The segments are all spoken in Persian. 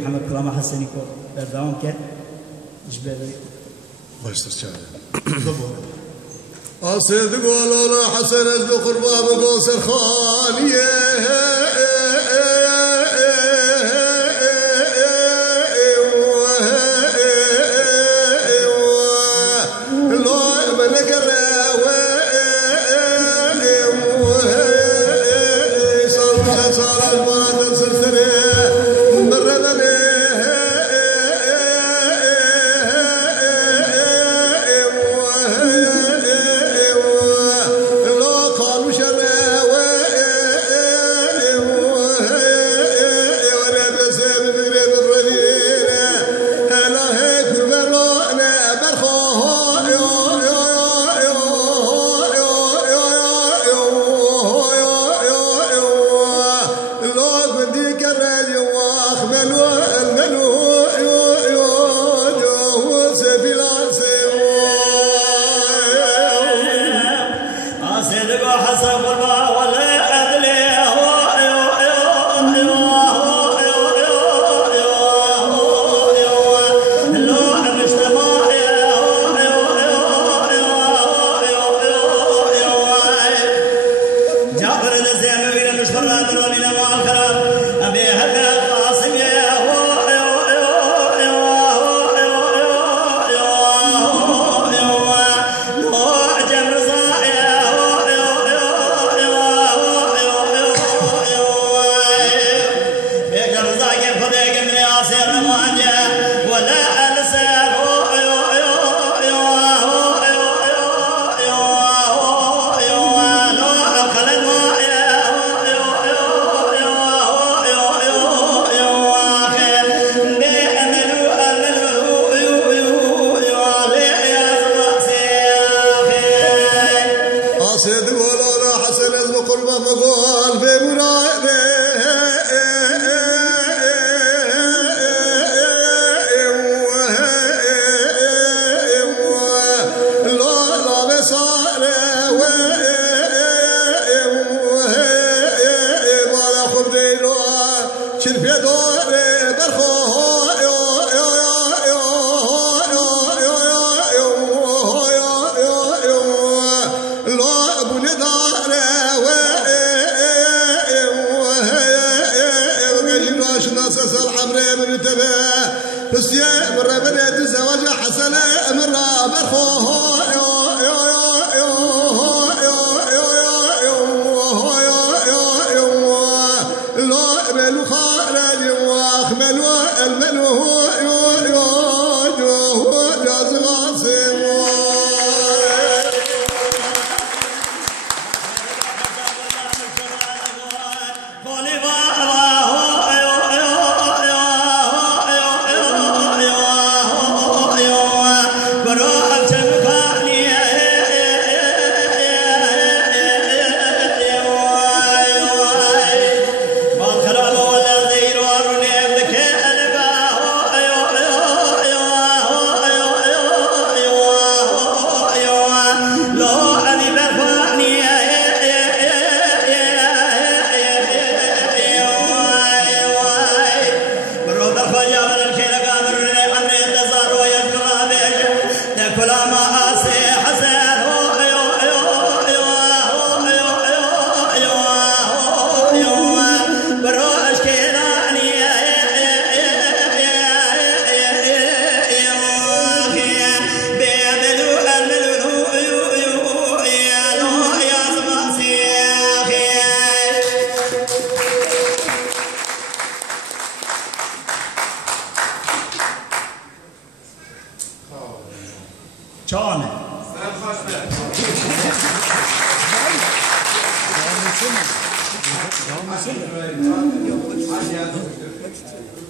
محمد كرامة حسني كو بردوام كر جبالي باش ترجع أصيد قولوا حسن أزب قربان قوسر خالية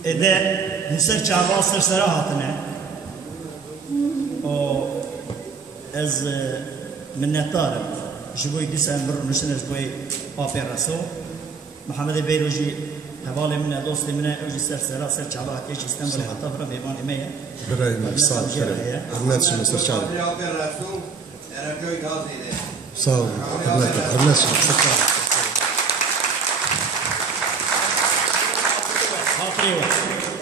إذا نسرت على راسر صراحة أو از من الطارق جبوي ديسمبر نشنا جبوي أوبراسو محمد بيروجي حوالي من دوستي من أوجي سر شعبات إيش استنبول حتى فرا بيبان إمية براي من صار براي أرنات شو مستر شعب صار أرنات شو خاطري